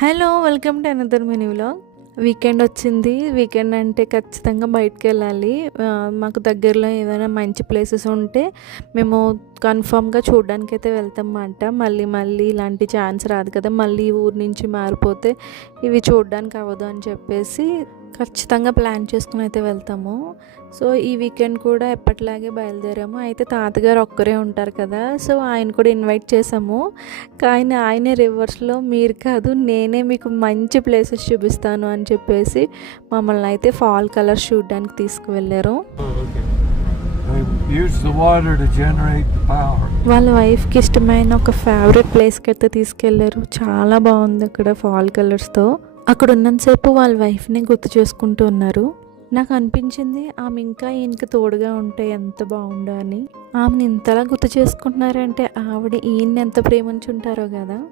Hello welcome to another mini vlog weekend వచ్చింది. Weekend అంటే ఖచ్చితంగా బయటకు వెళ్ళాలి. మాకు దగ్గరలో ఏదైనా మంచి ప్లేసెస్ ఉంటే మేము కన్ఫామ్గా చూడడానికి అయితే వెళ్తాం అన్నమాట మళ్ళీ మళ్ళీ ఇలాంటి ఛాన్స్ రాదు కదా. మళ్ళీ ఊరు నుంచి మారిపోతే ఇవి చూడడానికి అవ్వదు అని చెప్పేసి ఖచ్చితంగా ప్లాన్ చేసుకుని అయితే వెళ్తాము. సో ఈ వీకెండ్ కూడా ఎప్పటిలాగే బయలుదేరాము. అయితే తాతగారు ఒక్కరే ఉంటారు కదా సో ఆయన కూడా ఇన్వైట్ చేసాము కానీ ఆయన రివర్స్లో మీరు కాదు నేనే మీకు మంచి ప్లేసెస్ చూపిస్తాను అని చెప్పేసి మమ్మల్ని అయితే ఫాల్ కలర్ చూడడానికి తీసుకువెళ్ళారు. వాళ్ళ వైఫ్కి ఇష్టమైన ఒక ఫేవరెట్ ప్లేస్కి అయితే తీసుకెళ్ళారు చాలా బాగుంది అక్కడ ఫాల్ కలర్స్తో. అక్కడ ఉన్నంతసేపు వాళ్ళ వైఫ్ని గుర్తు చేసుకుంటూ ఉన్నారు. నాకు అనిపించింది ఆమె ఇంకా ఈయనకి తోడుగా ఉంటే ఎంత బాగుండో అని. ఆమెను ఇంతలా గుర్తు చేసుకుంటున్నారంటే ఆవిడ ఈయన్ని ఎంత ప్రేమించుంటారో కదా.